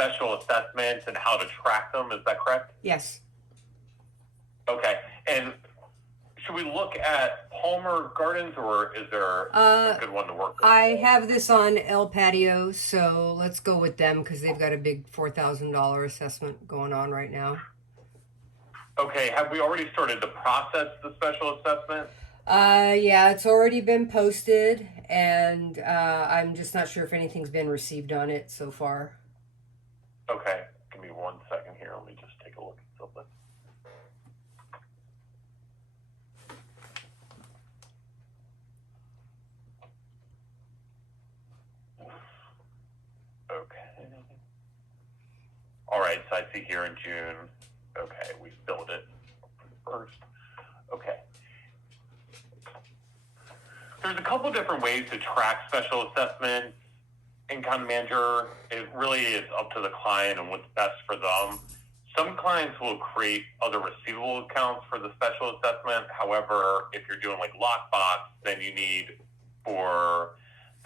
special assessments and how to track them. Is that correct? Yes. Okay. And should we look at Palmer Gardens, or is there a good one to work with? I have this on El Patio, so let's go with them because they've got a big $4,000 assessment going on right now. Okay. Have we already started to process the special assessment? Yeah, it's already been posted, and I'm just not sure if anything's been received on it so far. Okay. Give me 1 second here. Let me just take a look at something. Okay. All right, so I see here in June. Okay, we billed it first. Okay. There's a couple different ways to track special assessments. Income manager, it really is up to the client and what's best for them. Some clients will create other receivable accounts for the special assessment. However, if you're doing like lockbox, then you need for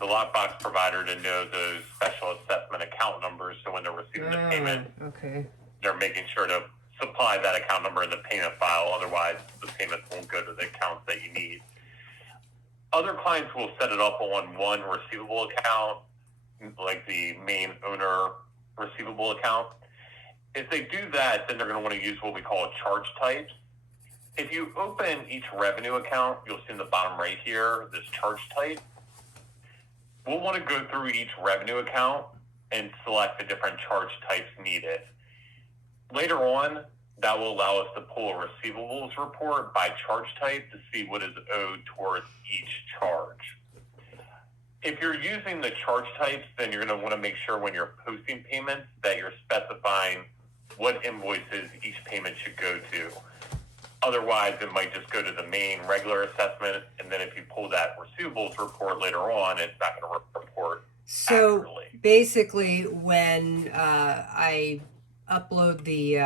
the lockbox provider to know those special assessment account numbers. So when they're receiving the payment, okay, they're making sure to supply that account number in the payment file. Otherwise, the payments won't go to the accounts that you need. Other clients will set it up on one receivable account, like the main owner receivable account. If they do that, then they're going to want to use what we call a charge type. If you open each revenue account, you'll see in the bottom right here, this charge type. We'll want to go through each revenue account and select the different charge types needed. Later on, that will allow us to pull a receivables report by charge type to see what is owed towards each charge. If you're using the charge types, then you're going to want to make sure when you're posting payments that you're specifying what invoices each payment should go to. Otherwise, it might just go to the main regular assessment, and then if you pull that receivables report later on, it's not going to report accurately. So basically, when I upload the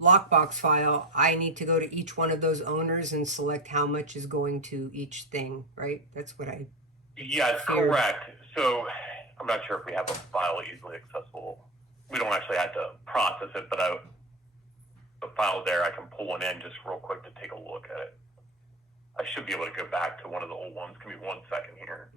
lockbox file, I need to go to each one of those owners and select how much is going to each thing, right? That's what I... Yes, correct. So I'm not sure if we have a file easily accessible. We don't actually have to process it, but the file there, I can pull one in just real quick to take a look at it. I should be able to go back to one of the old ones. Give me 1 second here.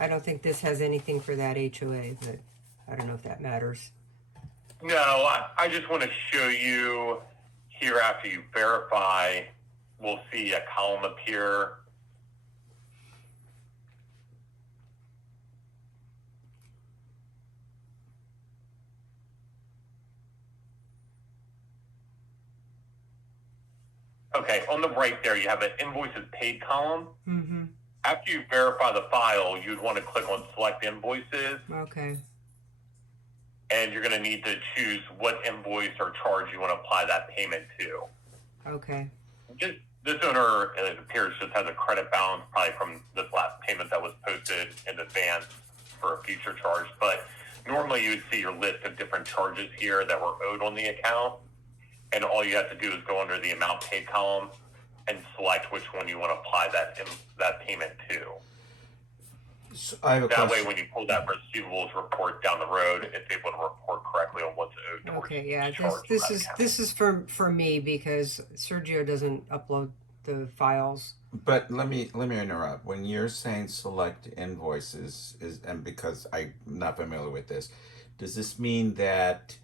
I don't think this has anything for that HOA, but I don't know if that matters. No, I just want to show you here after you verify, we'll see a column appear. Okay, on the right there, you have an invoices paid column. Mm-hmm. After you verify the file, you'd want to click on select invoices. Okay. And you're going to need to choose what invoice or charge you want to apply that payment to. Okay. This owner, it appears, just has a credit balance probably from this last payment that was posted in advance for a future charge. But normally you would see your list of different charges here that were owed on the account. And all you have to do is go under the amount paid column and select which one you want to apply that payment to. So I have a that question. way, when you pull that receivables report down the road, it's able to report correctly on what's owed towards Okay, yeah. each charge. This is for me because Sergio doesn't upload the files. But let me interrupt. When you're saying select invoices, and because I'm not familiar with this, does this mean that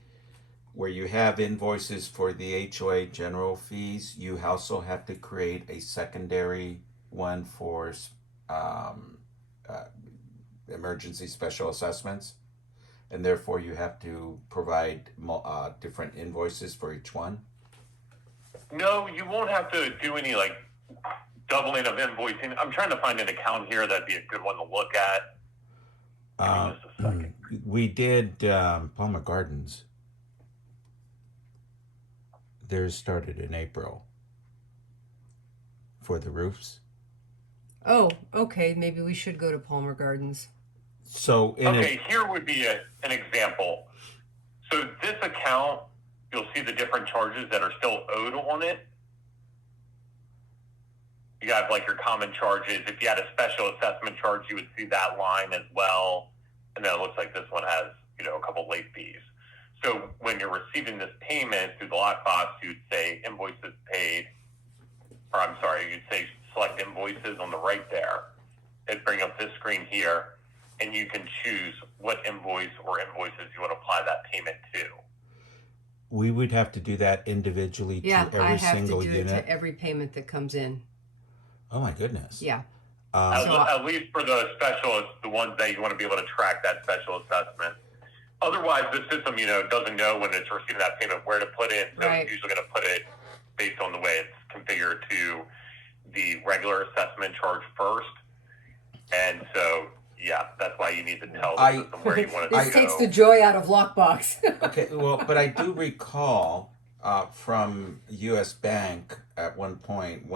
where you have invoices for the HOA general fees, you also have to create a secondary one for emergency special assessments, and therefore you have to provide different invoices for each one? No, you won't have to do any like doubling of invoicing. I'm trying to find an account here that'd be a good one to look at. Give me just a second. We did Palmer Gardens. Theirs started in April for the roofs. Oh, okay. Maybe we should go to Palmer Gardens. So Okay, here would be an example. So this account, you'll see the different charges that are still owed on it. You have like your common charges. If you had a special assessment charge, you would see that line as well. And then it looks like this one has, a couple late fees. So when you're receiving this payment through the lockbox, you'd say invoices paid, or I'm sorry, you'd say select invoices on the right there. It'd bring up this screen here, and you can choose what invoice or invoices you want to apply that payment to. we would have to do that individually to Yeah, I every have single to do unit. it to every payment that comes in. Oh my goodness. Yeah. At least for the specialists, the ones that you want to be able to track that special assessment. Otherwise, the system, doesn't know when it's receiving that payment where to put it. So Right. It's usually going to put it based on the way it's configured to the regular assessment charge first. And so, yeah, that's why you need to tell the system where you want it to This go. takes the joy out of lockbox. Okay, well, but I do recall from U.S. Bank at one point,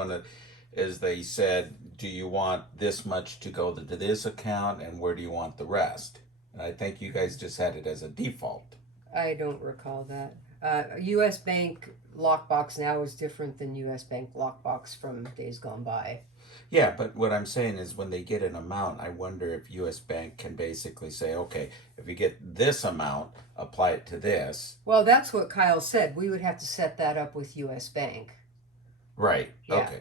they said, do you want this much to go to this account and where do you want the rest? And I think you guys just had it as a default. I don't recall that. U.S. Bank lockbox now is different than U.S. Bank lockbox from days gone by. Yeah, but what I'm saying is when they get an amount, I wonder if U.S. Bank can basically say, okay, if you get this amount, apply it to this. Well, that's what Kyle said. We would have to set that up with U.S. Bank. Right, Yeah. okay.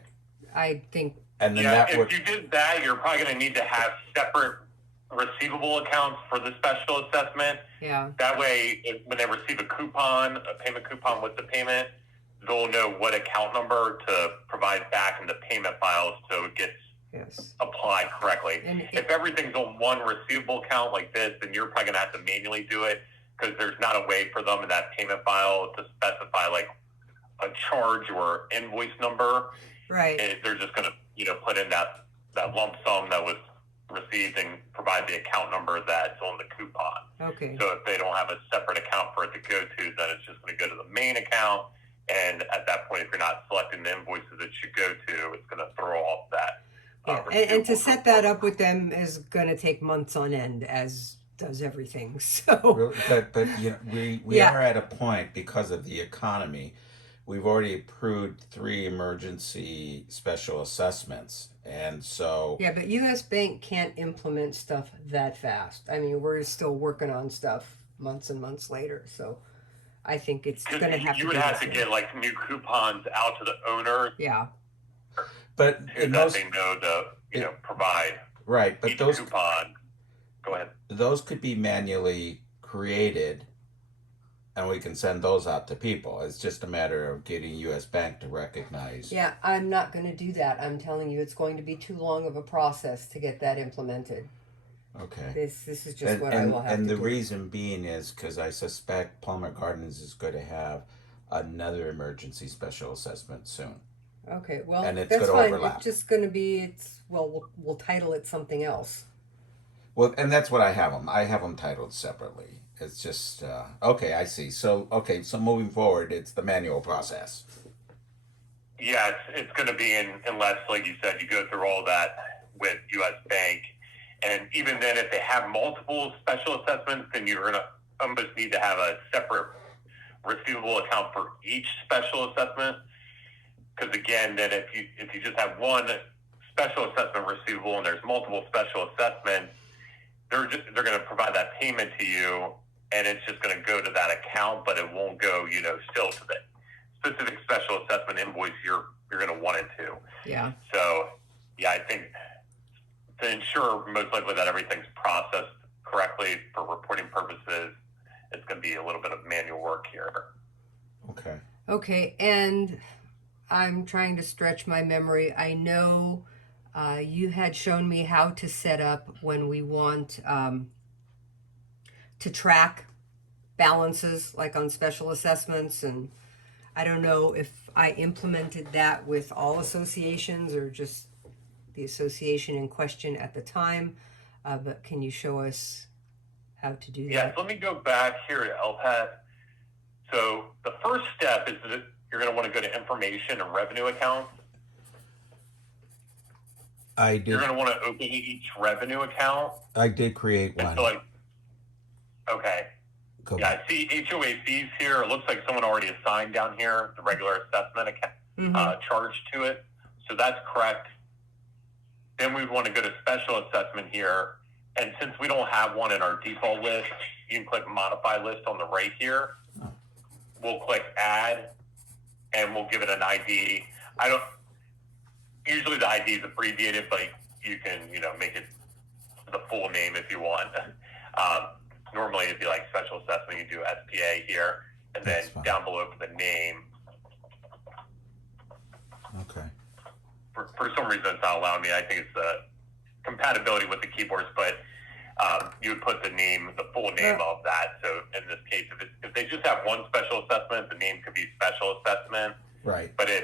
I think. And then Yeah, that if would... you did that, you're probably going to need to have separate receivable accounts for the special assessment. Yeah. That way, when they receive a payment coupon with the payment, they'll know what account number to provide back in the payment files so it gets Yes. applied correctly. And If everything's on one receivable account like this, then you're probably going to have to manually do it because there's not a way for them in that payment file to specify like a charge or invoice number. Right. And they're just going to, put in that lump sum that was received and provide the account number that's on the coupon. Okay. So if they don't have a separate account for it to go to, then it's just going to go to the main account. And at that point, if you're not selecting the invoices it should go to, it's going to throw off that. Yeah. And to set that up with them is going to take months on end, as does everything. So. But we Yeah. are at a point because of the economy. We've already approved 3 emergency special assessments, and so Yeah, but U.S. Bank can't implement stuff that fast. I mean, we're still working on stuff months and months later, so I think it's going to have to. You would be have the to same. get like new coupons out to the owner Yeah. but so in that those they know to provide right, but each those coupon. Go ahead. those could be manually created, and we can send those out to people. It's just a matter of getting U.S. Bank to recognize. Yeah, I'm not going to do that. I'm telling you, it's going to be too long of a process to get that implemented. Okay. This is just what I will have and to the do. reason being is because I suspect Palmer Gardens is going to have another emergency special assessment soon. Okay, well, And it's that's gonna fine. overlap. It's just going to be. We'll title it something else. Well, and that's what I have them. I have them titled separately. It's just okay. I see. So moving forward, it's the manual process. Yeah, it's going to be unless, like you said, you go through all that with U.S. Bank. And even then, if they have multiple special assessments, then you're going to almost need to have a separate receivable account for each special assessment. Because again, then if you just have one special assessment receivable and there's multiple special assessments, they're going to provide that payment to you, and it's just going to go to that account, but it won't go, still to the specific special assessment invoice you're going to want it to. Yeah. So, yeah, I think to ensure most likely that everything's processed correctly for reporting purposes, it's going to be a little bit of manual work here. Okay. Okay, and I'm trying to stretch my memory. I know you had shown me how to set up when we want to track balances, like on special assessments, and I don't know if I implemented that with all associations or just the association in question at the time, but can you show us how to do that? Yes, let me go back here to LPAT. So the first step is that you're going to want to go to information and revenue accounts. I You're did. going to want to open each revenue account. I did create And one. so, like, okay. Go Yeah, back. I see HOA fees here. It looks like someone already assigned down here the regular assessment account, charge to it. So that's correct. Then we want to go to special assessment here. And since we don't have one in our default list, you can click modify list on the right here. Oh. We'll click add and we'll give it an ID. Usually the ID is abbreviated, but you can, make it the full name if you want. Normally it'd be like special assessment, you do SPA here, and then down below for the name. Okay. For some reason it's not allowing me. I think it's the compatibility with the keyboards, but you would put the name, the full name of that. So in this case, if they just have one special assessment, the name could be special assessment. Right. But if,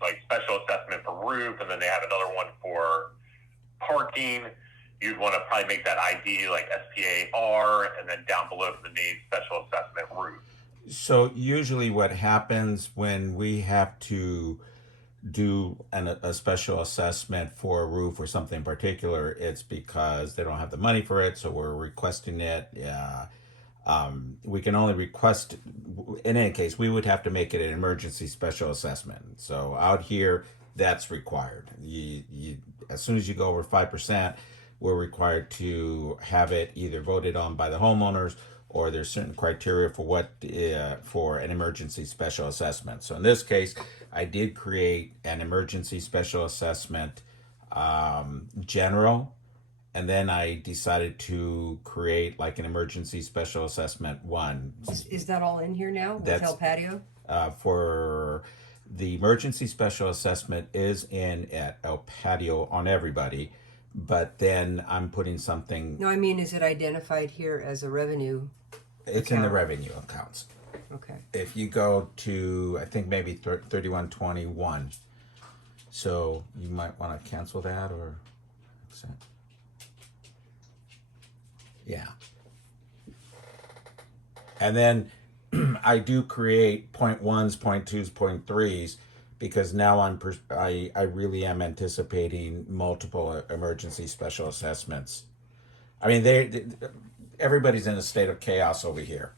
like special assessment for roof, and then they have another one for parking, you'd want to probably make that ID like SPAR, and then down below for the name, special assessment roof. So usually what happens when we have to do a special assessment for a roof or something in particular, it's because they don't have the money for it, so we're requesting it. We can only request, in any case, we would have to make it an emergency special assessment. So out here, that's required. You as soon as you go over 5%, we're required to have it either voted on by the homeowners, or there's certain criteria for for an emergency special assessment. So in this case, I did create an emergency special assessment general, and then I decided to create like an emergency special assessment 1. Is that all in here now? Hotel patio? For the emergency special assessment is in at El Patio on everybody, but then I'm putting something. No, I mean, is it identified here as a revenue? It's in the revenue accounts. Okay. If you go to, I think maybe 3121, so you might want to cancel that or. Yeah. And then I do create point ones, point twos, point threes, because now I really am anticipating multiple emergency special assessments. I mean, everybody's in a state of chaos over here.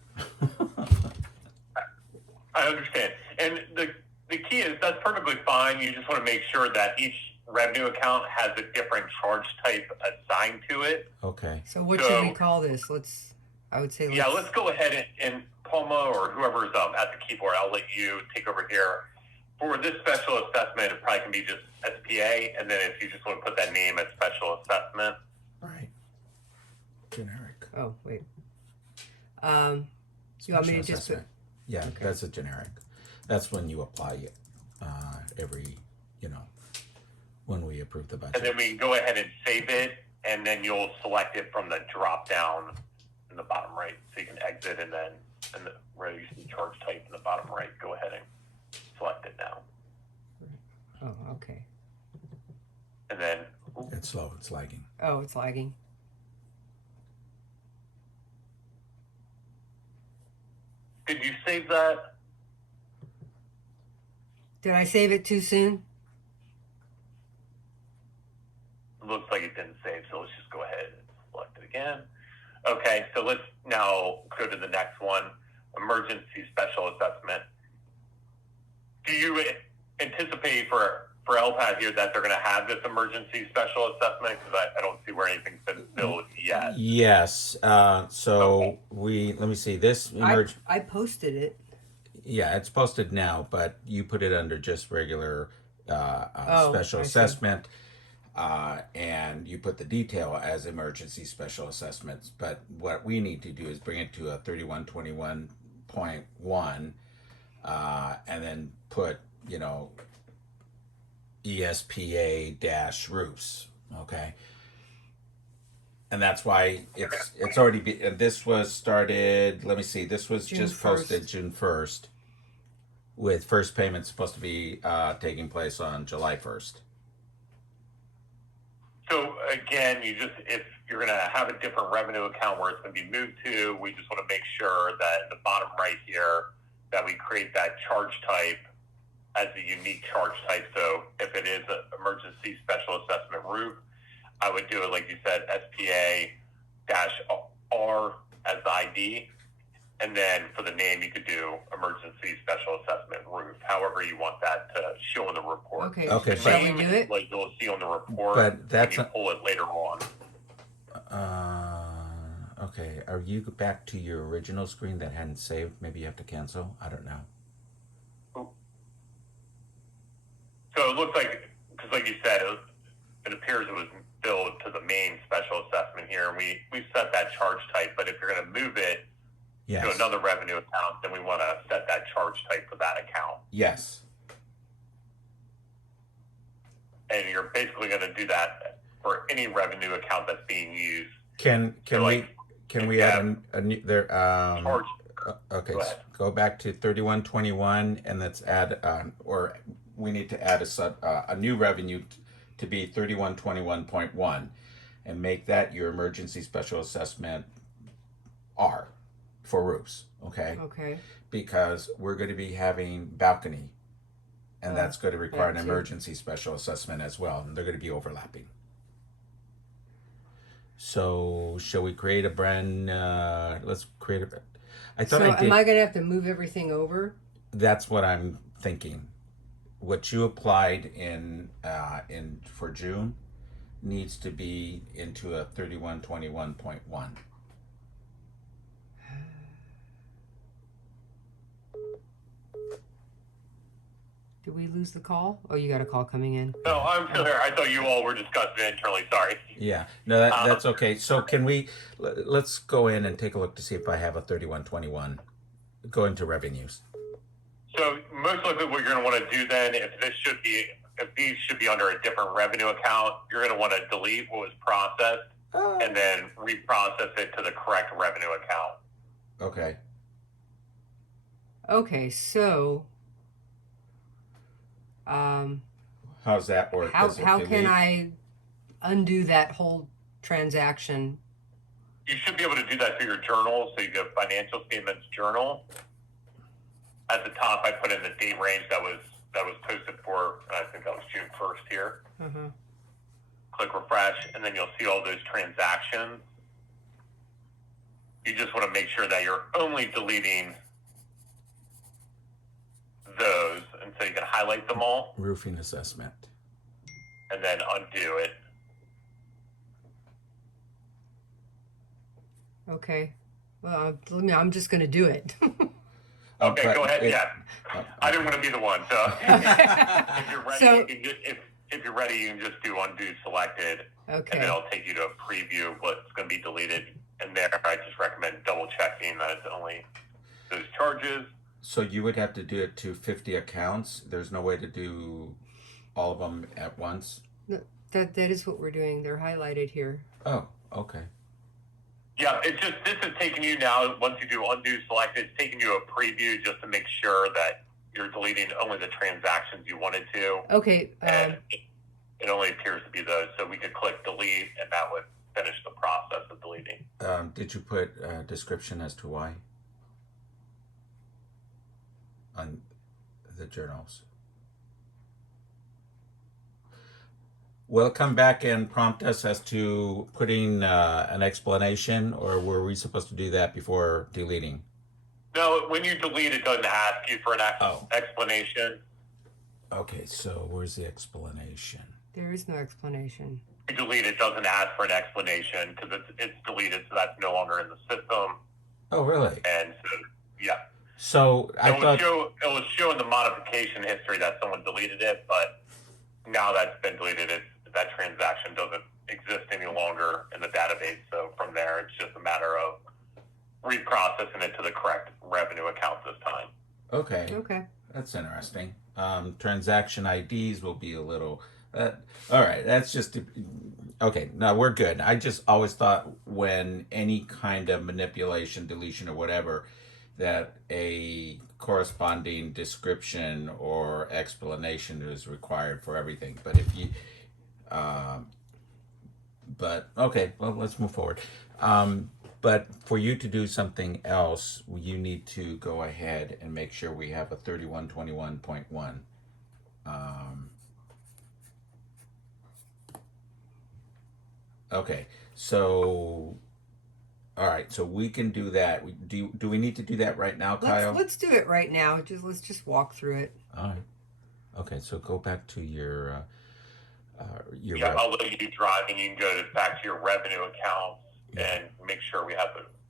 I understand. And the key is that's perfectly fine. You just want to make sure that each revenue account has a different charge type assigned to it. Okay. So what should we call this? I would say. Let's go ahead and Palma or whoever's at the keyboard, I'll let you take over here. For this special assessment, it probably can be just SPA, and then if you just want to put that name as special assessment. Right. Generic. Oh, wait. You want me to just put... Yeah, okay. That's a generic. That's when you apply it every, when we approve the budget. And then we can go ahead and save it, and then you'll select it from the drop down in the bottom right. So you can exit, and then where you see charge type in the bottom right, go ahead and select it now. Oh, okay. And then... It's slow. It's lagging. Oh, it's lagging. Did you save that? Did I save it too soon? Looks like it didn't save, so let's just go ahead and select it again. Okay, so let's now go to the next one, emergency special assessment. Do you anticipate for LPAD here that they're going to have this emergency special assessment? Because I don't see where anything's been billed yet. Yes. So let me see this. I posted it. Yeah, it's posted now, but you put it under just regular special assessment. And you put the detail as emergency special assessments. But what we need to do is bring it to a 3121.1 and then put, ESPA roofs. Okay. And that's why it's already this was started, let me see, this was June just 1st. Posted June 1st, with first payment supposed to be taking place on July 1st. So again, if you're going to have a different revenue account where it's going to be moved to, we just want to make sure that in the bottom right here, that we create that charge type as a unique charge type. So if it is an emergency special assessment roof, I would do it, like you said, SPA-R as the ID. And then for the name, you could do emergency special assessment roof, however you want that to show in the report. Okay. Okay, The Shall we name do is it? what you'll see on the report But that's when you pull it later on. Okay. Are you back to your original screen that hadn't saved? Maybe you have to cancel. I don't know. So it looks like, because like you said, it appears it was billed to the main special assessment here. And we set that charge type, but if you're going to move it Yes. to another revenue account, then we want to set that charge type for that account. Yes. And you're basically going to do that for any revenue account that's being used. Can So, like, we add a new there? Charge. Okay. Go ahead. Go back to 3121, and let's add or we need to add a new revenue to be 3121.1, and make that your emergency special assessment R for roofs. Okay. Okay. Because we're going to be having balcony, and that's going to require an that too. emergency special assessment as well, and they're going to be overlapping. So, shall we create a brand? Let's create a. I thought So I did. am I going to have to move everything over? That's what I'm thinking. What you applied in for June needs to be into a 3121.1. Did we lose the call? Oh, you got a call coming in. No, I'm still here. I thought you all were discussing it internally. Sorry. Yeah, no, that's okay. So can we? Let's go in and take a look to see if I have a 3121. Go into revenues. So most likely what you're going to want to do then, if these should be under a different revenue account, you're going to want to delete what was processed and then reprocess it to the correct revenue account. Okay. Okay, so How's that work? how Does it can delete? I undo that whole transaction? You should be able to do that through your journal. So you go financial statements journal. At the top, I put in the date range that was posted for, I think that was June 1st here. Uh-huh. Click refresh, and then you'll see all those transactions. You just want to make sure that you're only deleting those, and so you can highlight them all Roofing assessment. and then undo it. Okay. Well, I'm just going to do it. Okay, But go ahead. it- Yeah, I didn't want to be the one. So if you're ready, So- you can just, if you're ready, you can just do undo selected, and then Okay. it'll take you to a preview of what's going to be deleted. And there, I just recommend double checking that it's only those charges. So you would have to do it to 50 accounts. There's no way to do all of them at once. That is what we're doing. They're highlighted here. Oh, okay. Yeah, it's just, this is taking you now, once you do undo select, it's taking you a preview just to make sure that you're deleting only the transactions you wanted to. Okay. And it only appears to be those. So we could click delete, and that would finish the process of deleting. Did you put a description as to why on the journals? Will it come back and prompt us as to putting an explanation, or were we supposed to do that before deleting? No, when you delete, it doesn't ask you for an Oh. explanation. Okay, so where's the explanation? There is no explanation. You delete, it doesn't ask for an explanation because it's deleted, so that's no longer in the system. Oh, really? And so, yeah. So I thought. It will show in the modification history that someone deleted it, but now that's been deleted, that transaction doesn't exist any longer in the database. So from there, it's just a matter of reprocessing it to the correct revenue account this time. Okay. Okay. That's interesting. Transaction IDs will be a little. All right, that's just okay. Now we're good. I just always thought when any kind of manipulation, deletion, or whatever, that a corresponding description or explanation is required for everything. But if you, but okay, well, let's move forward. But for you to do something else, you need to go ahead and make sure we have a 3121.1. Okay, so all right, so we can do that. Do we need to do that right now, Kyle? Let's do it right now. Let's just walk through it. All right. Okay, so go back to your Yeah, I'll let you drive, and you can go back to your revenue accounts and make sure we have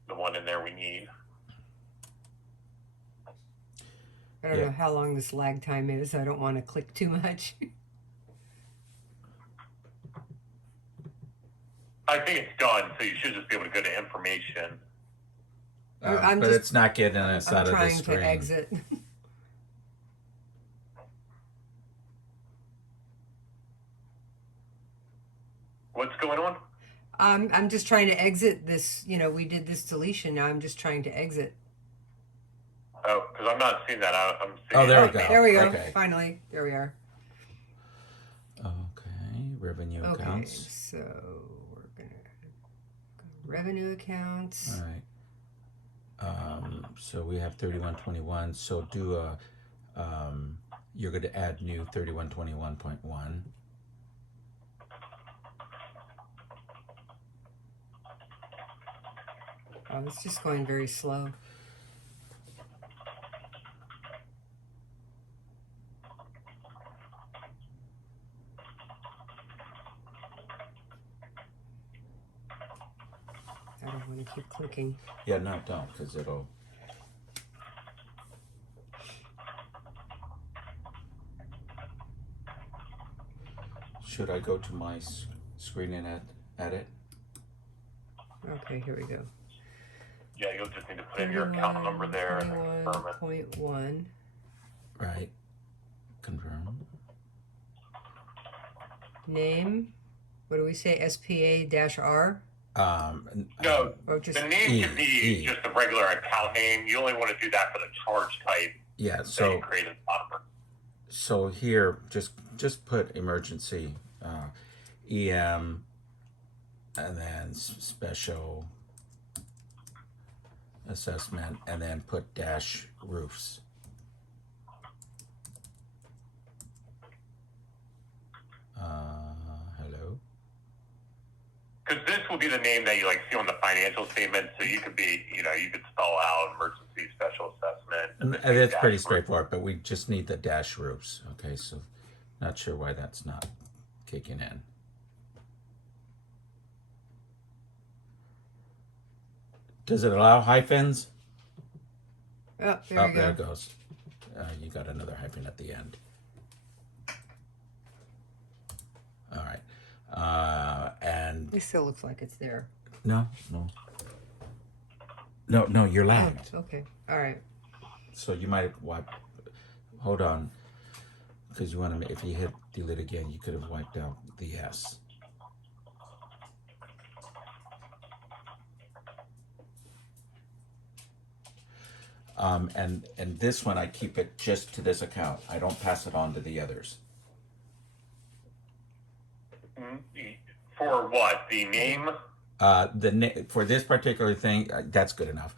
the one in there we need. I don't know how long this lag time is. I don't want to click too much. I think it's done, so you should just be able to go to information. I'm but just- it's not getting us out of the trying screen. to exit. What's going on? I'm just trying to exit this. You know, we did this deletion. Now I'm just trying to exit. Oh, because I'm not seeing that. I'm seeing. Oh, there we Oh, go. there we go. Okay. Finally, there we are. Okay, revenue Okay, accounts. so we're gonna go revenue accounts. All right. So we have 3121. So do a. You're going to add new 3121.1. Oh, it's just going very slow. I don't want to keep clicking. Yeah, no, don't, because it'll. Should I go to my screen and add it? Okay, here we go. Yeah, you'll just need to put in your account number there and then confirm it. 21.1. Right. Confirm. Name. What do we say? SPA-R? No, Or just the name could be just a regular account name. You only want to do that for the charge type Yeah. that So you created the number. so here, just put emergency, EM, and then special assessment, and then put dash roofs. Hello. Because this will be the name that you see on the financial statement. So you could be, you could spell out emergency special assessment. And then that's dash pretty roof. straightforward, but we just need the dash roofs. Okay, so not sure why that's not kicking in. Does it allow hyphens? Oh, there Oh, we there go. it goes. You got another hyphen at the end. All right. And It still looks like it's there. no, you're lagged. Oh, okay. All right. So you might have wiped. Hold on, because you want to. If you hit delete again, you could have wiped out the S. And this one I keep it just to this account. I don't pass it on to the others. For what? The name? For this particular thing, that's good enough.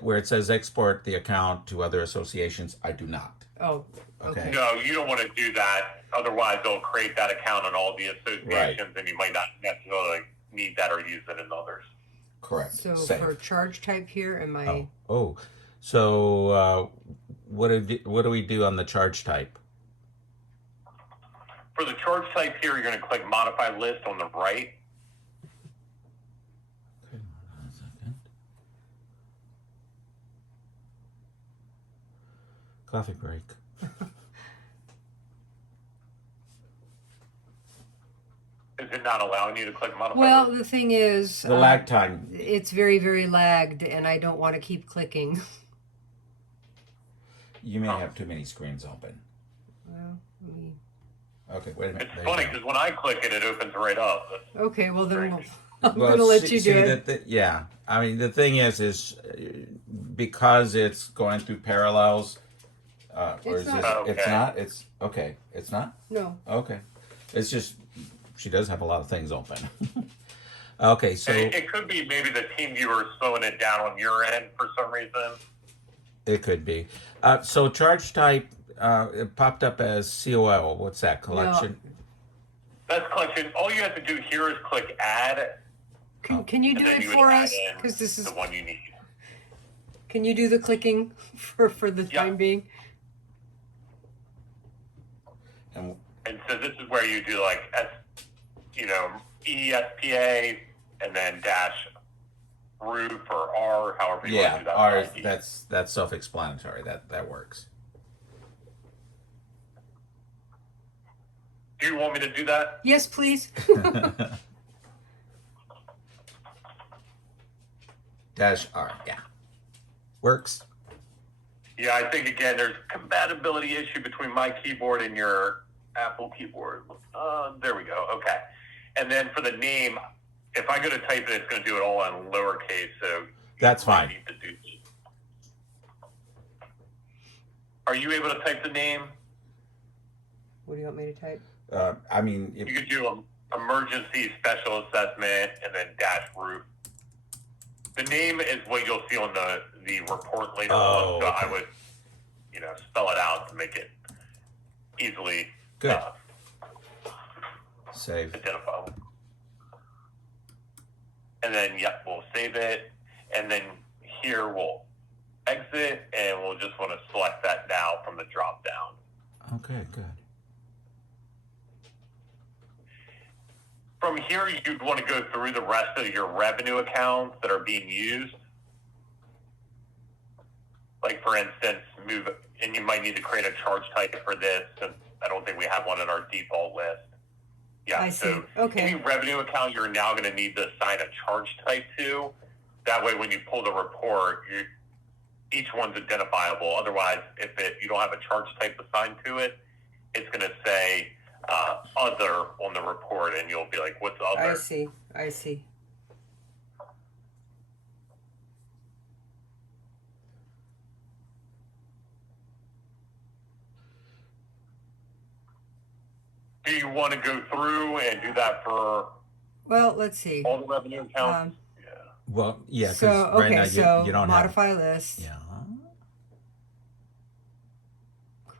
Where it says export the account to other associations, I do not. Oh, Okay. okay. No, you don't want to do that. Otherwise, they'll create that account on all the associations, and you might not necessarily need that or use it in others. Correct. So Save. for charge type here, am I? Oh. So what do we do on the charge type? For the charge type here, you're going to click Modify List on the right. Okay, hold on a second. Coffee break. Is it not allowing you to click Modify Well, List? the thing is, The lag time. it's very, very lagged, and I don't want to keep clicking. You may have too many screens open. Well, let me... Okay, wait a minute. It's There you funny go. because when I click it, it opens right up. Okay, well then Great. I'm Well, gonna let see- you see do it. that yeah, I mean the thing is because it's going through parallels. Or It's is not. this? It's Okay. not. It's okay. It's not. No. Okay. It's just she does have a lot of things open. Okay, so It could be maybe the team viewer is slowing it down on your end for some reason. it could be. So charge type. it popped up as COL. What's that? Collection? That's collection. All you have to do here is click add, Can you do and then it you would for add us? in Because this is. the one you need. Can you do the clicking for the time being? And And so this is where you do like ESPA and then dash roof or R, however you want to do that. ours, that's self-explanatory. That works. Do you want me to do that? Yes, please. Dash R, yeah. Works. Yeah, I think again there's a compatibility issue between my keyboard and your Apple keyboard. There we go. Okay. And then for the name, if I go to type it, it's going to do it all in lowercase. So That's you might fine. need to do. Are you able to type the name? What do you want me to type? I mean, You could do emergency special assessment and then dash roof. The name is what you'll see on the report later on. So okay. I would, spell it out to make it easily Good. Save. identifiable. And then, we'll save it. And then here we'll exit, and we'll just want to select that now from the drop down. Okay, good. From here, you'd want to go through the rest of your revenue accounts that are being used. Like, for instance, and you might need to create a charge type for this, since I don't think we have one in our default list. Yeah, I see. so Okay. any revenue account you're now going to need to assign a charge type to. That way, when you pull the report, each one's identifiable. Otherwise, if you don't have a charge type assigned to it, it's going to say other on the report, and you'll be like, what's other? I see. Do you want to go through and do that for Well, let's see. all the revenue accounts? Well, yeah, because So, right now so you don't modify have. list. Yeah.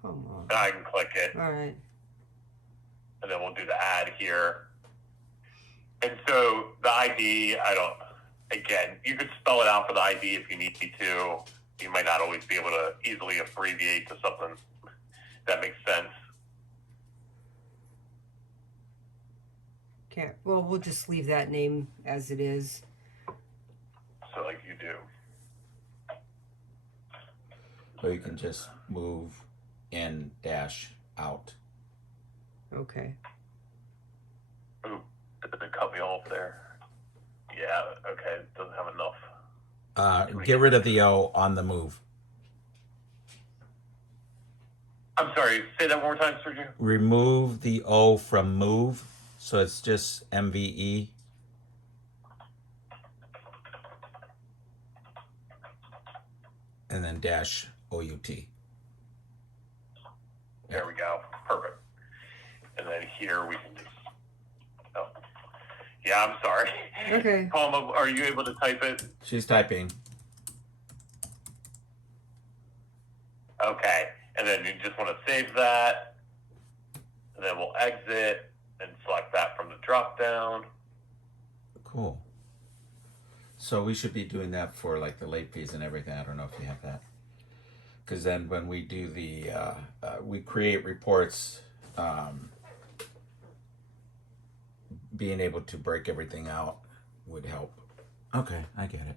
Come on. And I can click it, All right. and then we'll do the add here. And so the ID, again, you could spell it out for the ID if you need to. You might not always be able to easily abbreviate to something that makes sense. Can't. Well, we'll just leave that name as it is. So like you do. Or you can just move in dash out. Okay. Ooh, did it cut me off there? Yeah, okay, it doesn't have enough. Get rid of the O on the move. I'm sorry, say that one more time, Sergio. Remove the O from move, so it's just MVE. And then dash OUT. There we go. Perfect. And then here we can just. Oh. Yeah, I'm sorry. Okay. Palma, are you able to type it? She's typing. Okay. And then you just want to save that. And then we'll exit and select that from the drop down. Cool. So we should be doing that for like the late fees and everything. I don't know if you have that. Because then when we do we create reports, being able to break everything out would help. Okay, I get it.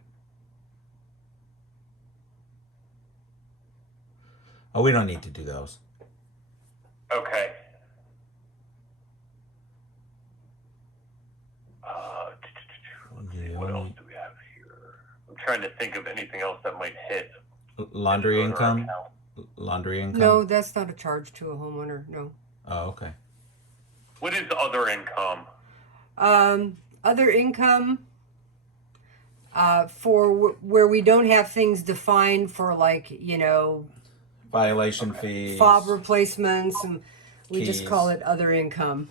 Oh, we don't need to do those. Okay. What else do we have here? I'm trying to think of anything else that might hit. Laundry owner income? account. Laundry income? No, that's not a charge to a homeowner. No. Oh, okay. What is other income? Other income. For where we don't have things defined for, like, Violation fees. fob replacements, and we just Keys. call it other income.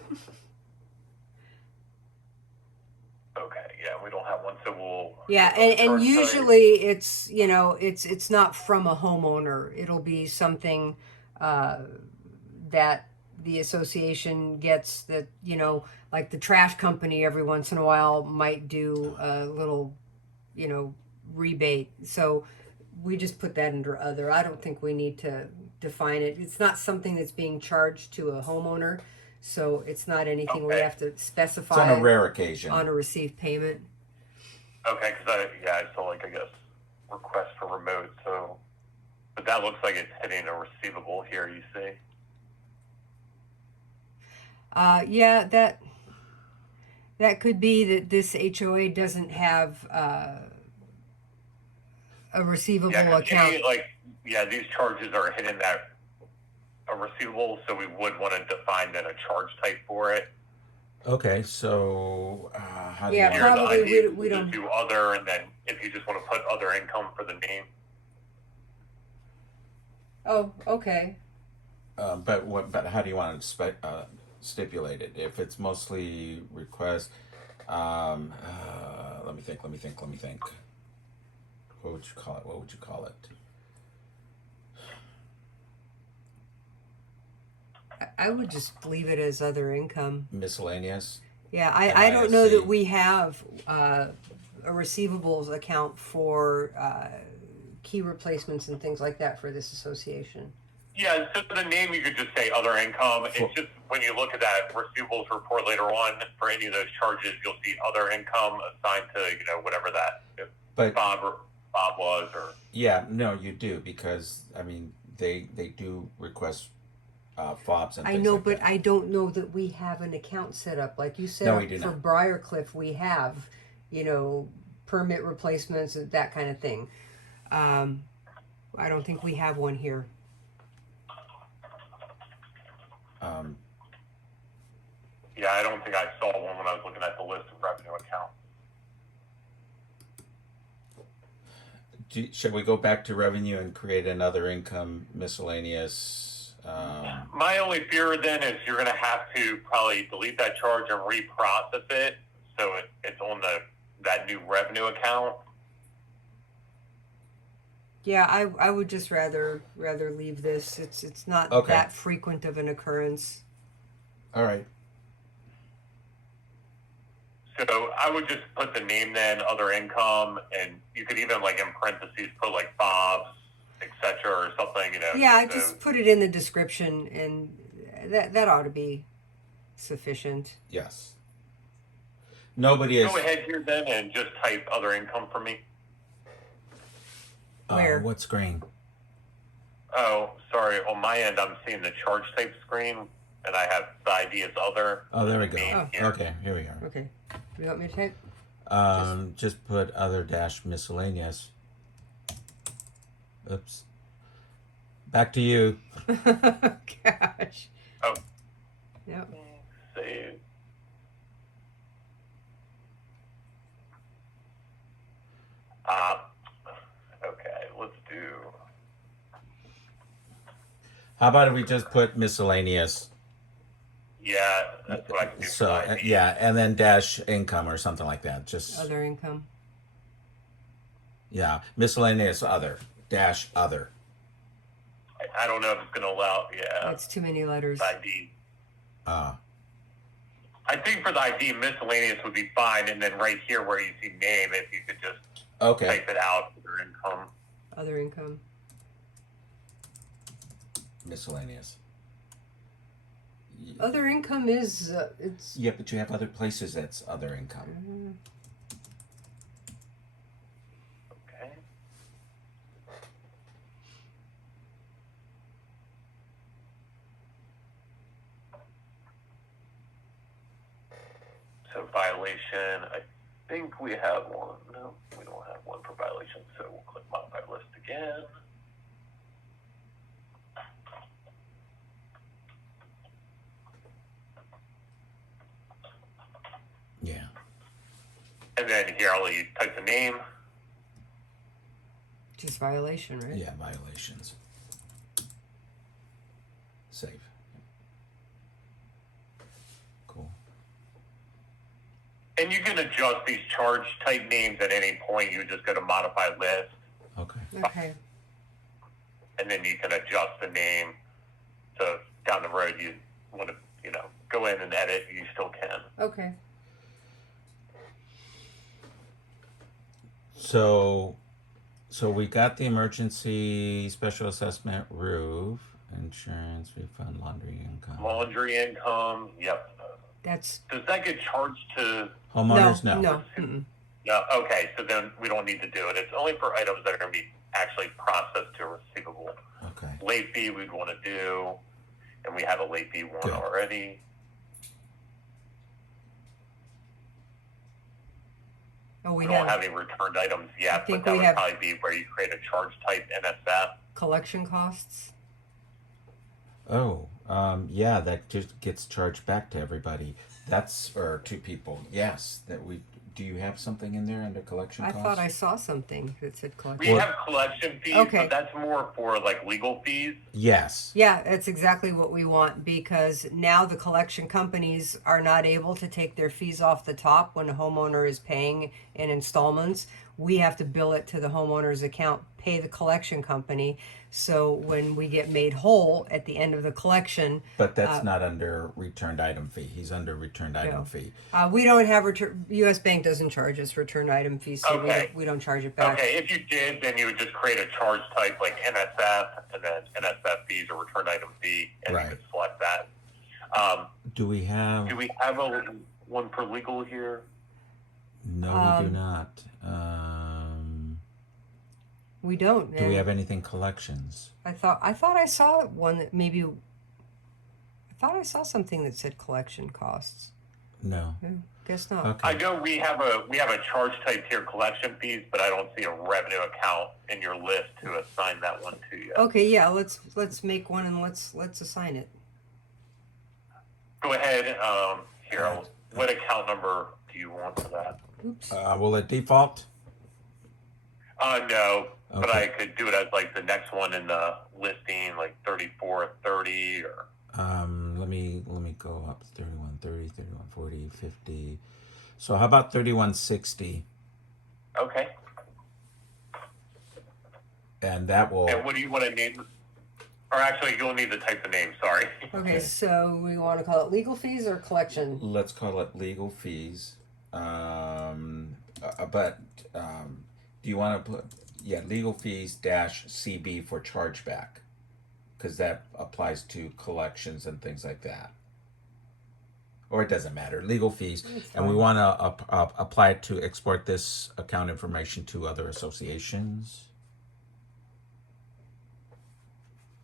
Okay, yeah, we don't have one, so we'll. Yeah, we'll and charge usually it's it's not from a homeowner. It'll be something that the association gets, that, you know, like the trash company every once in a while might do a little, you know, rebate. So we just put that under other. I don't think we need to define it. It's not something that's being charged to a homeowner, so it's not anything we Okay. have to It's specify on a rare occasion. on a received payment. Okay, because I saw like, I guess, request for remote, so, but that looks like it's hitting a receivable here, you see? Yeah, that could be that this HOA doesn't have a receivable Yeah, 'cause account. these charges are hitting that a receivable, so we would want to define then a charge type for it. Okay, so how do Yeah, you Here's want the probably idea, we just don't. do other, and then if you just want to put other income for the name. Oh, okay. But how do you want to stipulate it? If it's mostly request, let me think. What would you call it? What would you call it? I would just leave it as other income. Miscellaneous. Yeah, I don't know MISC. that we have a receivables account for key replacements and things like that for this association. Yeah, so the name you could just say other income. It's just when you look at that receivables report later on for any of those charges, you'll see other income assigned to, you know, whatever that But Bob was, or yeah, no, you do, because I mean they do request fobs and I things know, like but that. I don't know that we have an account set up like you set No, up we do for not. Briarcliff. We have, you know, permit replacements and that kind of thing. I don't think we have one here. yeah, I don't think I saw one when I was looking at the list of revenue accounts. Should we go back to revenue and create another income miscellaneous? My only fear then is you're going to have to probably delete that charge and reprocess it, so it's on that new revenue account. Yeah, I would just rather leave this. It's not Okay. that frequent of an occurrence. All right. So I would just put the name then, other income, and you could even like in parentheses put like Bob's, etc. or something, you know. Yeah, I so- just put it in the description, and that ought to be sufficient. Yes. Nobody is. Go ahead here then and just type other income for me. Where? What screen? Oh, sorry. On my end, I'm seeing the charge type screen, and I have the ID as other. Oh, there we go. Name Oh. here. Okay, here we are. Okay, you want me to type? Just put other dash miscellaneous. Oops. Back to you. Gosh. Oh. Yep. Save. Okay, let's do. How about if we just put miscellaneous? Yeah, that's what I can do. So for ID. yeah, and then dash income or something like that. Just Other income. yeah, miscellaneous other dash other. I don't know if it's going to allow. Yeah, That's too many letters. ID. Ah, I think for the ID, miscellaneous would be fine, and then right here where you see name, if you could just okay. type it out for your income. Other income. Miscellaneous. Other income is it's. Yeah, but you have other places that's other income. Okay. So violation, I think we have one. No, we don't have one for violation, so we'll click modify list again. Yeah. And then here I'll let you type the name. Just violation, right? Yeah, violations. Save. Cool. And you can adjust these charge type names at any point. You just go to modify list, Okay. Okay. and then you can adjust the name. So down the road, you want to, go in and edit, you still can. Okay. So we got the emergency special assessment, roof, insurance, refund, laundry income. Laundry income, yep. That's Does that get charged to? Homeowners, no. No. Mm-mm. No. Okay, so then we don't need to do it. It's only for items that are going to be actually processed to a receivable. Okay. Late fee we'd want to do, and we have a late fee one Good. already. Oh, we We don't have have any returned items yet, think but that we would have- probably be where you create a charge type NSF. collection costs. Oh, yeah, that just gets charged back to everybody. That's or to people. Yes, that we. Do you have something in there under collection I costs? thought I saw something that said We collection. have collection fees, Okay. but that's more for like legal fees. Yes. Yeah, that's exactly what we want because now the collection companies are not able to take their fees off the top when a homeowner is paying in installments. We have to bill it to the homeowner's account, pay the collection company. So when we get made whole at the end of the collection, But that's not under returned item fee. He's under returned item No. fee. we don't have return. U.S. Bank doesn't charge us return item fees, so Okay. we don't charge it back. Okay, if you did, then you would just create a charge type like NSF, and then NSF fees or return item fee, and Right. you could select that. Do we have? Do we have a one for legal here? No, we do not. We don't. Do we and have anything collections? I thought I saw one that maybe. I thought I saw something that said collection costs. No. Guess not. Okay. I know we have a charge type here, collection fees, but I don't see a revenue account in your list to assign that one to you. Okay, yeah. Let's make one and let's assign it. Go ahead. Here, what account number do you want for that? Oops. Will it default? No, but Okay. I could do it as like the next one in the listing, like 3430 or. Let me go up 3130, 3140, 50. So how about 3160? Okay. And that will. And what do you want to name? Or actually, you'll need to type the name. Sorry. Okay, so we want to call it legal fees or collection? Let's call it legal fees. Do you want to put legal fees dash CB for chargeback, because that applies to collections and things like that. Or it doesn't matter, legal fees, and we want to apply it to export this account information to other associations.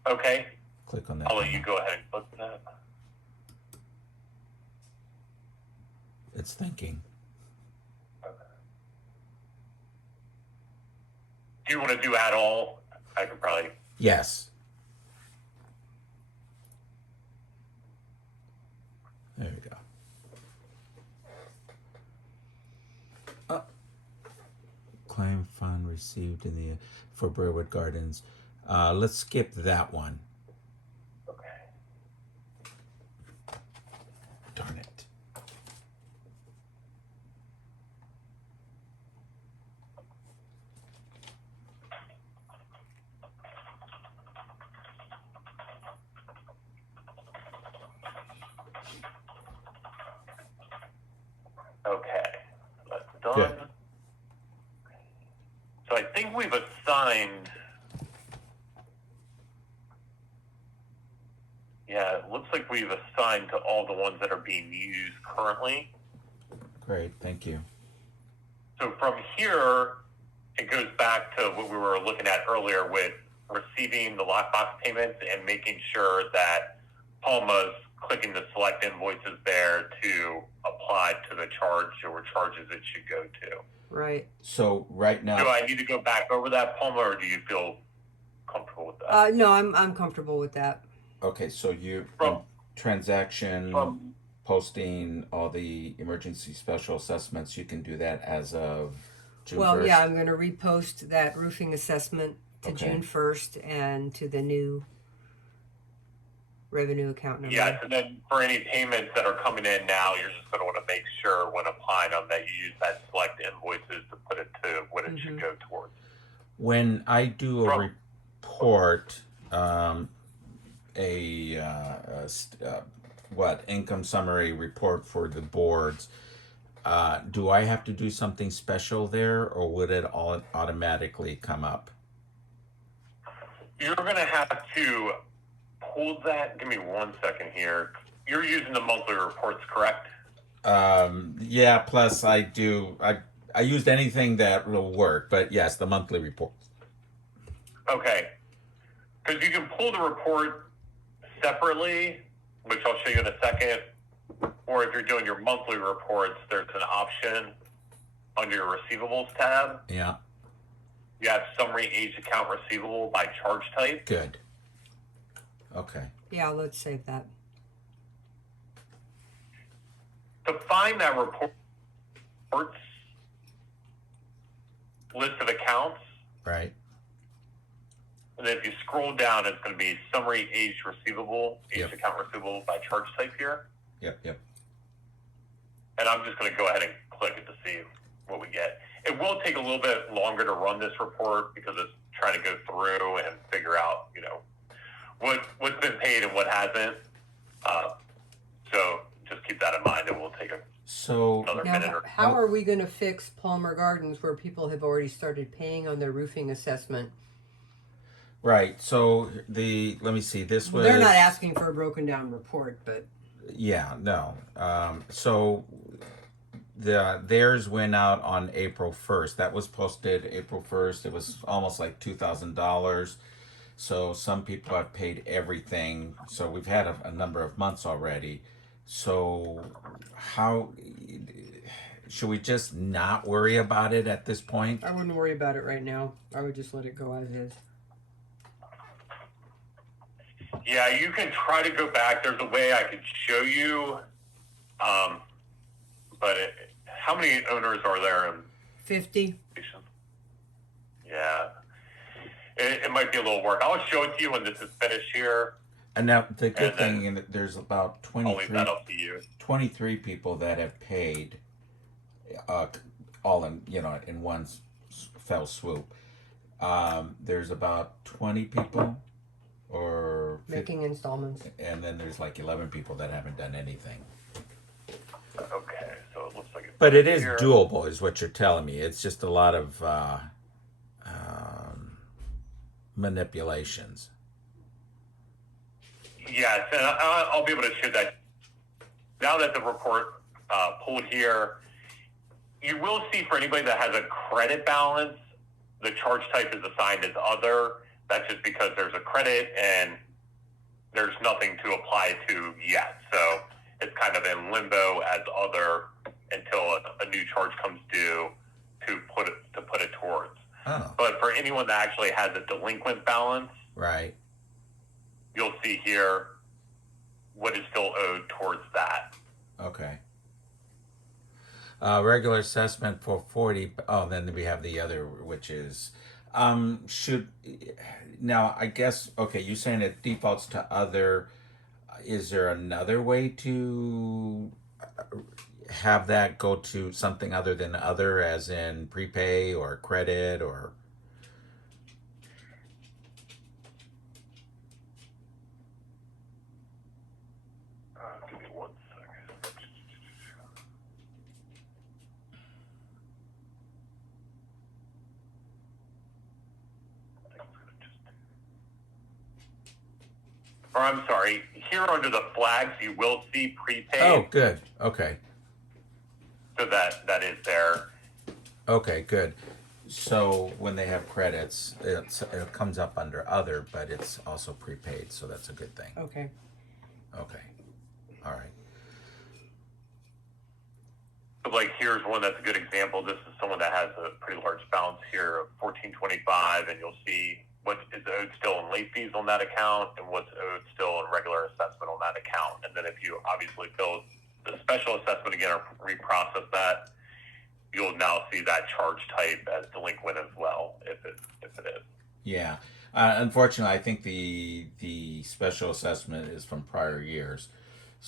Okay. Click on that. I'll let you go ahead and click that. It's thinking. Do you want to do add all? I could probably. Yes. There we go. Claim fund received in the for Burwood Gardens. Let's skip that one. Okay. Darn it. Okay. That's done. Good. So I think we've assigned. Yeah, it looks like we've assigned to all the ones that are being used currently. Great, thank you. So from here, it goes back to what we were looking at earlier with receiving the lockbox payments and making sure that Palma's clicking the select invoices there to apply to the charge or charges it should go to. Right. So right now, Do I need to go back over that, Palma, or do you feel comfortable with that? No, I'm comfortable with that. okay, so you From- transaction From posting all the emergency special assessments. You can do that as of June Well, 1st. yeah, I'm going to repost that roofing assessment to Okay. June 1st and to the new revenue account number. yes, and then for any payments that are coming in now, you're just going to want to make sure when applying them that you use that select invoices to put it to what it should go towards. When I do a From- report, what income summary report for the boards, do I have to do something special there, or would it all automatically come up? You're going to have to pull that. Give me 1 second here. You're using the monthly reports, correct? Yeah. Plus, I used anything that will work, but yes, the monthly reports. Okay. Because you can pull the report separately, which I'll show you in a second. Or if you're doing your monthly reports, there's an option under your receivables tab. Yeah. You have summary aged account receivable by charge type. Good. Okay. Yeah, let's save that. To find that reports list of accounts, Right. and then if you scroll down, it's going to be summary aged receivable, aged Yep. account receivable by charge type here. Yep. And I'm just going to go ahead and click it to see what we get. It will take a little bit longer to run this report because it's trying to go through and figure out, what's been paid and what hasn't. So just keep that in mind. It will take another minute Now, or how are we going to fix Palmer Gardens where people have already started paying on their roofing assessment? Right. So let me see. This was. They're not asking for a broken down report, but Yeah. No. So theirs went out on April 1st. That was posted April 1st. It was almost like $2,000. So some people have paid everything. So we've had a number of months already. So how should we just not worry about it at this point? I wouldn't worry about it right now. I would just let it go as is. Yeah, you can try to go back. There's a way I could show you. But how many owners are there in 50. Yeah. It might be a little work. I'll show it to you when this is finished here. And now the good And then thing, there's about I'll leave that up to you. 23 people that have paid, all in one fell swoop. There's about 20 people, or 50, Making installments. and then there's like 11 people that haven't done anything. Okay, so it looks like it's But it is here. doable, is what you're telling me. It's just a lot of manipulations. Yes, and I'll be able to show that. Now that the report pulled here, you will see for anybody that has a credit balance, the charge type is assigned as other. That's just because there's a credit and there's nothing to apply to yet. So it's kind of in limbo as other until a new charge comes due to put it towards. Oh, But for anyone that actually has a delinquent balance, right. you'll see here what is still owed towards that. Okay. Regular assessment for 40. Oh, then we have the other, which is now I guess, okay, you're saying it defaults to other. Is there another way to have that go to something other than other, as in prepay or credit or? Give me 1 second. Or I'm sorry, here under the flags, you will see prepaid. Oh, good. Okay. So that is there. Okay, good. So when they have credits, it comes up under other, but it's also prepaid, so that's a good thing. Okay. Okay. All right. So like here's one that's a good example. This is someone that has a pretty large balance here of $1,425, and you'll see what is owed still in late fees on that account and what's owed still in regular assessment on that account. And then if you obviously fill the special assessment again or reprocess that, you'll now see that charge type as delinquent as well, if it is. Yeah. Unfortunately, I think the special assessment is from prior years,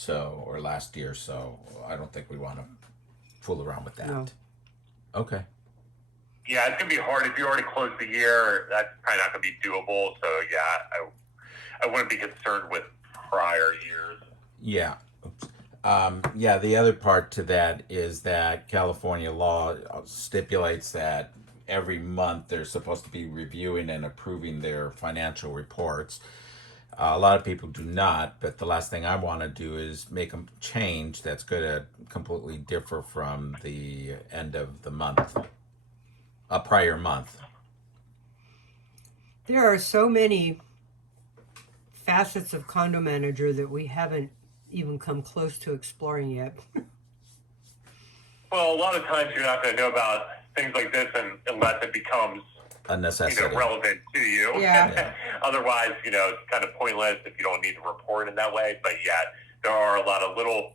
or last year, so I don't think we want to fool around with that. No. Okay. Yeah, it's gonna be hard if you already closed the year. That's probably not gonna be doable. So yeah, I wouldn't be concerned with prior years. Yeah. Yeah, the other part to that is that California law stipulates that every month they're supposed to be reviewing and approving their financial reports. A lot of people do not, but the last thing I want to do is make a change that's going to completely differ from the end of the month, a prior month. There are so many facets of condo manager that we haven't even come close to exploring yet. Well, a lot of times you're not going to know about things like this unless it becomes A necessity. relevant to you. Yeah. Otherwise, it's kind of pointless if you don't need to report in that way. But yeah, there are a lot of little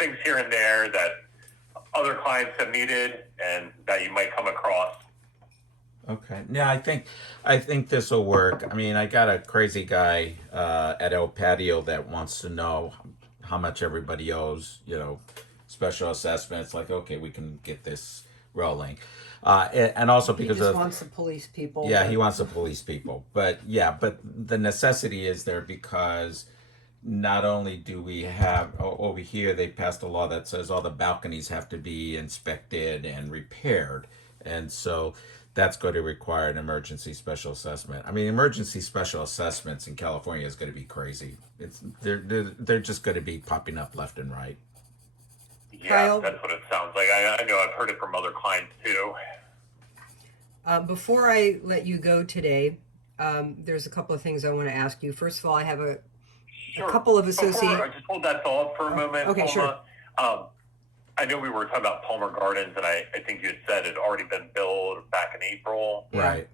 things here and there that other clients have needed and that you might come across. Okay. Yeah, I think this will work. I mean, I got a crazy guy at El Patio that wants to know how much everybody owes. Special assessments. Like, okay, we can get this rolling. And also He because just of wants the police people. yeah, but- he wants the police people. But the necessity is there because not only do we have over here they passed a law that says all the balconies have to be inspected and repaired, and so that's going to require an emergency special assessment. I mean, emergency special assessments in California is going to be crazy. They're just going to be popping up left and right. Yeah, Kyle? that's what it sounds like. I know I've heard it from other clients too. Before I let you go today, there's a couple of things I want to ask you. First of all, I have a couple of Before associate. I just hold that thought for a moment, okay, Palma. I know we were talking about Palmer Gardens, and I think you had said it had already been billed back in April. Yeah. Right.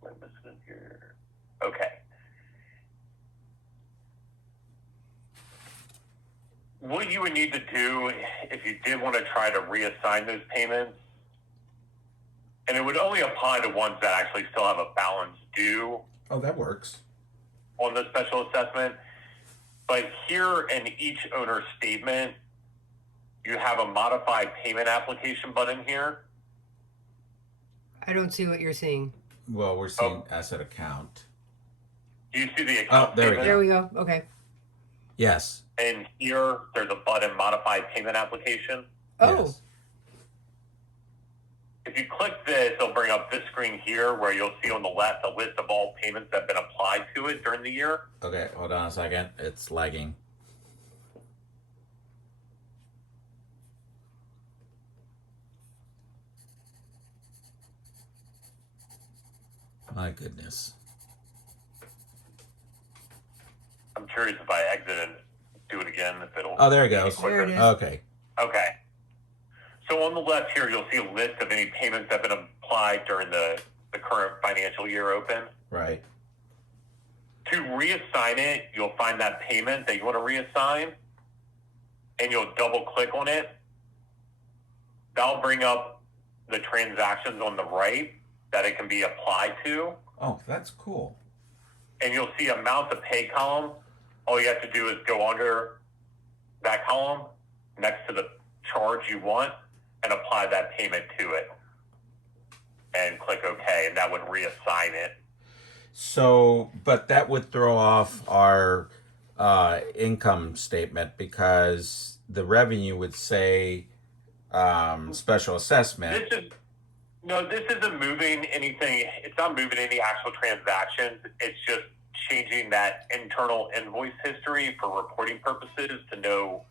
What is this here? Okay. What you would need to do if you did want to try to reassign those payments, and it would only apply to ones that actually still have a balance due Oh, that works. on the special assessment. But here in each owner statement, you have a modified payment application button here. I don't see what you're seeing. Well, we're seeing asset account. Do you see the account there we statement? There we go. Okay. Yes. And here, there's a button, modified payment application. Oh, Yes. If you click this, it'll bring up this screen here where you'll see on the left a list of all payments that have been applied to it during the year. Okay, hold on a second. It's lagging. My goodness. I'm curious if I exit and do it again, if it'll... Oh, there it goes. There it is. Okay. Okay. So on the left here, you'll see a list of any payments that have been applied during the current financial year open. Right. To reassign it, you'll find that payment that you want to reassign, and you'll double click on it. That'll bring up the transactions on the right that it can be applied to, Oh, that's cool. and you'll see amount to pay column. All you have to do is go under that column next to the charge you want and apply that payment to it and click OK, and that would reassign it. So, but that would throw off our income statement because the revenue would say special assessment. This isn't moving anything. It's not moving any actual transactions. It's just changing that internal invoice history for reporting purposes to know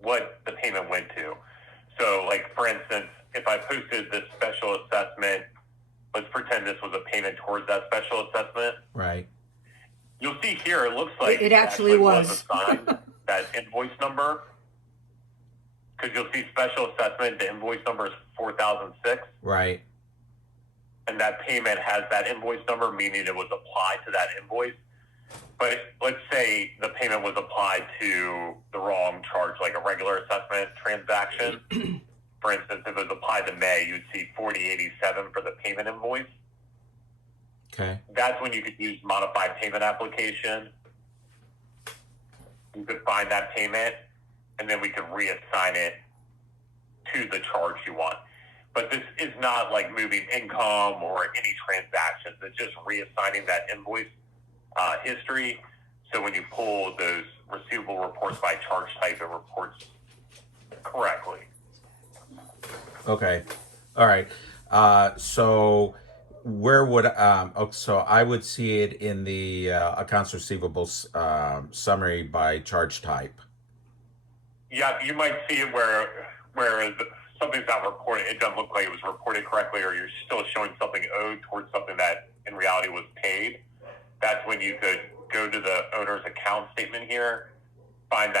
what the payment went to. So, like, for instance, if I posted this special assessment, let's pretend this was a payment towards that special assessment. Right. You'll see here, it looks like It actually was. assigned that invoice number. Because you'll see special assessment, the invoice number is 4006. Right. And that payment has that invoice number, meaning it was applied to that invoice. But let's say the payment was applied to the wrong charge, like a regular assessment transaction. For instance, if it was applied to May, you'd see 4087 for the payment invoice. Okay. That's when you could use modified payment application. You could find that payment, and then we could reassign it to the charge you want. But this is not like moving income or any transactions. It's just reassigning that invoice history. So when you pull those receivable reports by charge type, it reports correctly. Okay. All right. So where would so I would see it in the accounts receivable summary by charge type. Yeah, you might see it where something's not reported. It doesn't look like it was reported correctly, or you're still showing something owed towards something that in reality was paid. That's when you could go to the owner's account statement here, find that